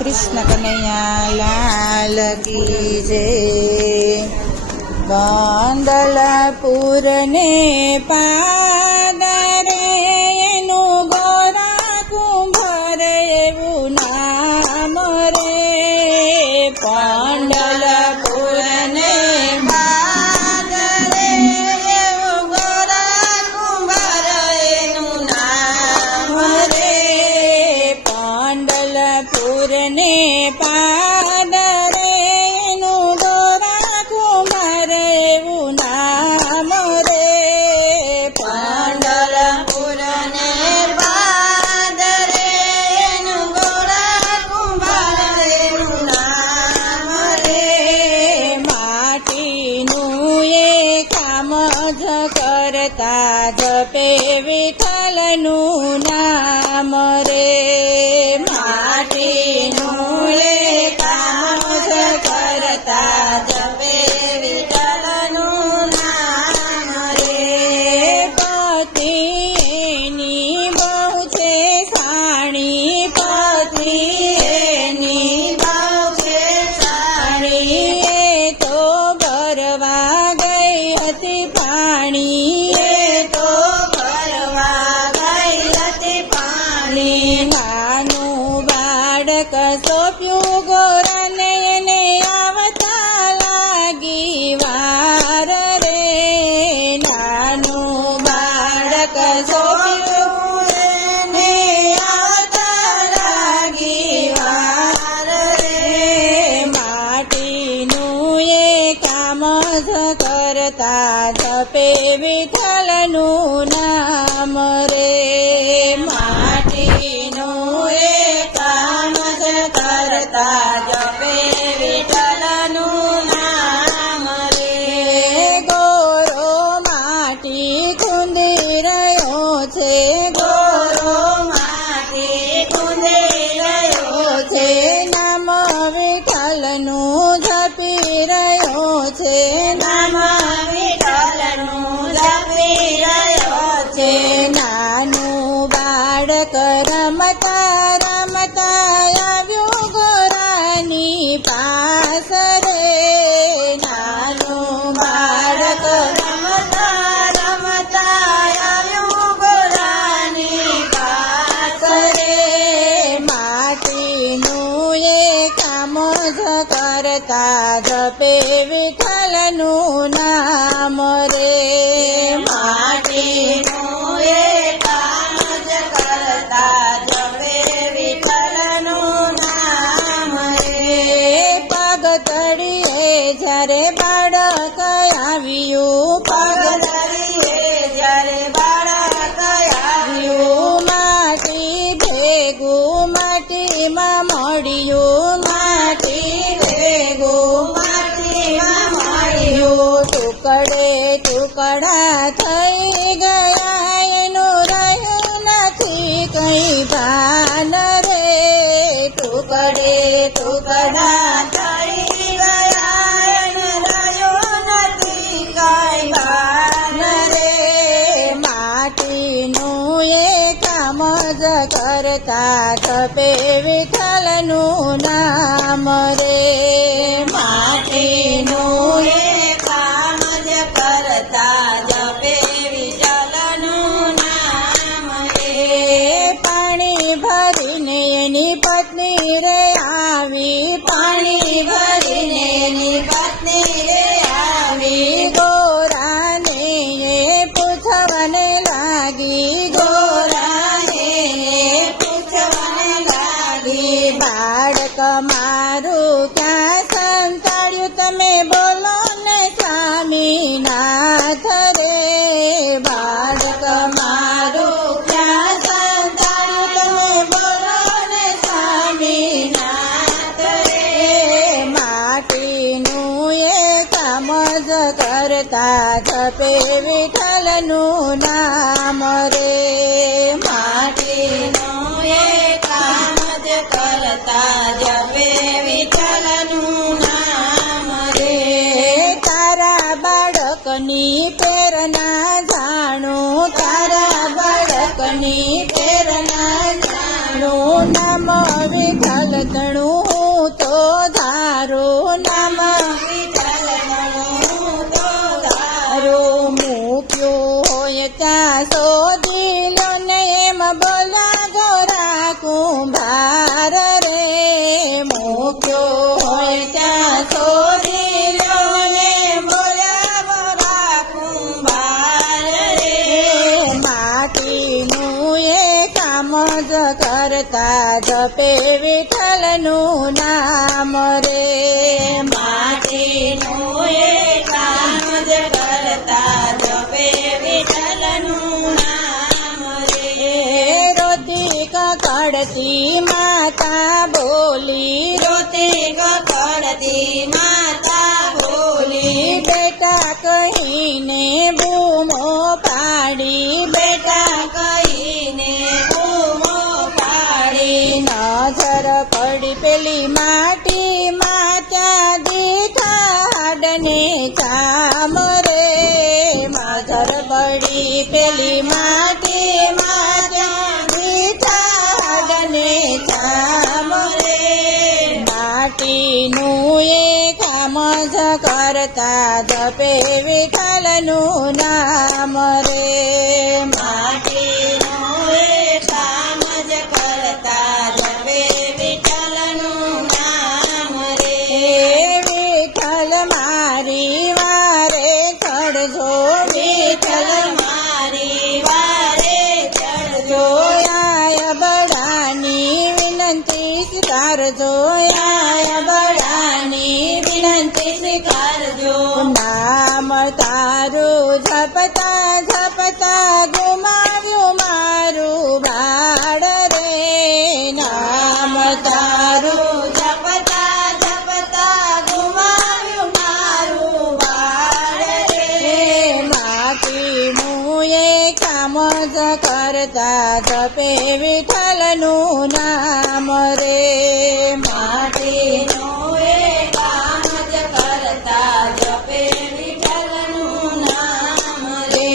कृष्ण कन्हैया लाल की जय। पंडलपुर ने पादरे एनु गोरा कुंभर एवुं नाम रे। पंडलपुर ने पादरे एवुं गोरा कुंभर एनु नाम रे। पंडलपुर ने पादरे एनु गोरा कुंभर एवुं नाम रे। पंडलपुर ने पादरे एनु गोरा कुंभर एवुं नाम रे। माटीनुं ए काम ज करता जपे विठ्ठलनुं नाम रे। माटीनुं ए काम ज करता जपे विठ्ठलनुं नाम रे। पति एनी बहु छे साणी, पति एनी बहु छे साणी। ए तो भरवा गई हती पाणी, ए तो भरवा गई हती पाणी। नानुं बाळक सोंप्યું ગોરાને એને આવતા લાગી વાર રે। નાનું બાળક સોંપ્યું એને આવતા લાગી વાર રે। માટીનું એ કામ જ કરતા જપે વિઠ્ઠલનું નામ રે। માટીનું એ કામ જ કરતા જપે વિઠ્ઠલનું નામ રે। ગોરો માટી ખૂંદી રહ્યો છે, ગોરો માટી ખૂંદી રહ્યો છે। નામ વિઠ્ઠલનું જપી રહ્યો છે, નામ વિઠ્ઠલનું જપી રહ્યો છે। નાનું બાળક રમતા રમતા આવ્યું ગોરાની પાસ રે। નાનું બાળક રમતા રમતા આવ્યું ગોરાની પાસ રે। માટીનું એ કામ જ કરતા જપે વિઠ્ઠલનું નામ રે। માટીનું એ કામ જ કરતા જપે વિઠ્ઠલનું નામ રે। પગ તળીએ જ્યારે બાળક આવ્યું, પગ તળીએ જ્યારે બાળક આવ્યું। માટી ભેગું માટીમાં મળ્યું, માટી ભેગું માટીમાં મળ્યું। ટુકડે ટુકડા થઈ ગયા એનું રહ્યું નથી કઈ ભાન રે। ટુકડે ટુકડા થઈ ગયા એનું રહ્યું નથી કઈ ભાન રે। માટીનું એ કામ જ કરતા જપે વિઠ્ઠલનું નામ રે। માટીનું એ કામ જ કરતા જપે વિઠ્ઠલનું નામ રે। પાણી ભરીને એની પત્ની રે આવી, પાણી ભરીને એની પત્ની રે આવી। ગોરાને એ પૂછવાને લાગી, ગોરાને એ પૂછવાને લાગી। બાળક મારું ક્યાં સંતાડ્યું તમે બોલો ને સ્વામીનાથ રે। બાળક મારું ક્યાં સંતાડ્યું તમે બોલો ને સ્વામીનાથ રે। માટીનું એ કામ જ કરતા જપે વિઠ્ઠલનું નામ રે। માટીનું એ કામ જ કરતા જપે વિઠ્ઠલનું નામ રે। તારા બાળકની પ્રેરણા જાણો, તારા બાળકની પ્રેરણા જાણો। નામ વિઠ્ઠલ તણું કુંભાર રે મૂક્યો હોય ત્યાં શોધી લ્યો ને બોલ્યા મોરા કુંભાર રે માટીનું એ કામ જ કરતા જપે વિઠ્ઠલનું નામ રે માટીનું એ કામ જ કરતા જપે વિઠ્ઠલનું નામ રે રોતી કકડતી માતા બોલી રોતી કકડતી માતા બોલી બેટા કહીને બૂમો પાડી બેટા કહીને બૂમો પાડી નજર પડી પેલી માટી ત્યાં દીઠા હાડને કામ રે નજર પડી પેલી માટી ત્યાં દીઠા હાડને કામ રે માટીનું એ કામ જ કરતા જપે વિઠ્ઠલનું નામ રે માટીનું એ કામ જ કરતા જપે વિઠ્ઠલનું નામ રે વિઠ્ઠલ મારી વારે ચડજો વિઠ્ઠલ મારી વારે ચડજો આય બડાની વિનંતી સ્વીકારજો આય બડાની વિનંતી સ્વીકારજો નામ તારું જપતા જપતા ગુમાવ્યું મારું બાળ રે નામ તારું જપતા જપતા ગુમાવ્યું મારું બાળ રે માટીનું એ કામ જ કરતા જપે વિઠ્ઠલનું નામ રે માટીનું એ કામ જ કરતા જપે વિઠ્ઠલનું નામ રે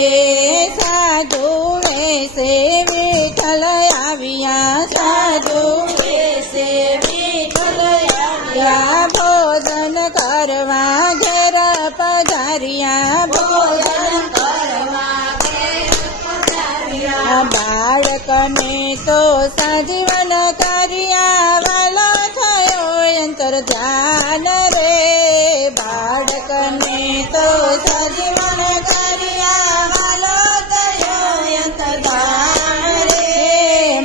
સાધુ વેશે વિઠ્ઠલ આવ્યા સાધુ વેશે વિઠ્ઠલ આવ્યા ભોજન કરવા ઘેર પધાર્યા ભોજન કરવા બાળકને તો સજીવન કર્યા વાલો થયો અંતર ધ્યાન રે બાળકને તો સજીવન કર્યા વાલો થયો અંતર ધ્યાન રે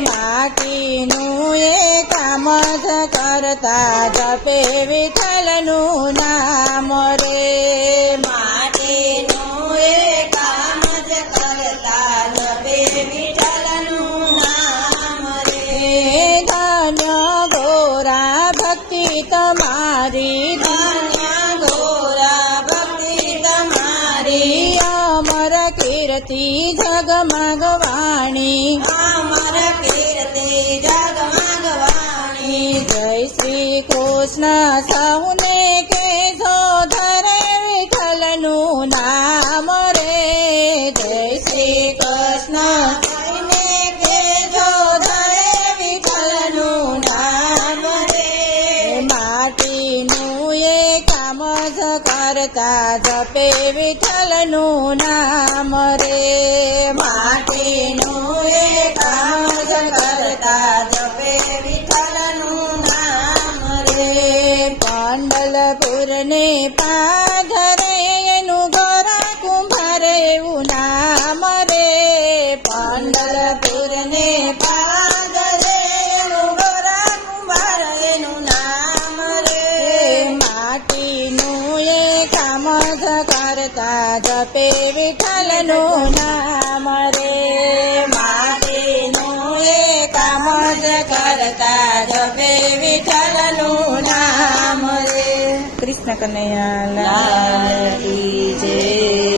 માટીનું એ કામ જ કરતા જપે વિઠ્ઠલનું નામ રે માટીનું એ કામ જ કરતા જપે વિઠ્ઠલનું નામ રે ધન્ય ગોરા ભક્તિ તમારી ધન્ય ગોરા ભક્તિ તમારી અમર કીર્તિ જગમગવાણી અમર કીર્તિ જગમગવાણી જય શ્રી કૃષ્ણ સૌને કેજો ધરે વિઠ્ઠલનું નામ રે જય શ્રી કૃષ્ણ સૌને કેજો ધરે વિઠ્ઠલનું નામ રે માટીનું એ કામ જ કરતા જપે વિઠ્ઠલનું નામ રે માટીનું એ કામ જ કરતા જપે વિઠ્ઠલનું નામ રે પંડલપુરને પાધરે એનું ગોરા કુંભાર એવું નામ રે પંડલપુરને પાધરે એનું ગોરા કુંભાર એનું નામ રે માટીનું એ કામ જ કરતા જપે વિઠ્ઠલનું નામ રે માટીનું એ કામ જ કરતા જપે વિઠ્ઠલનું નામ રે કૃષ્ણ કનૈયા લાલ કી જય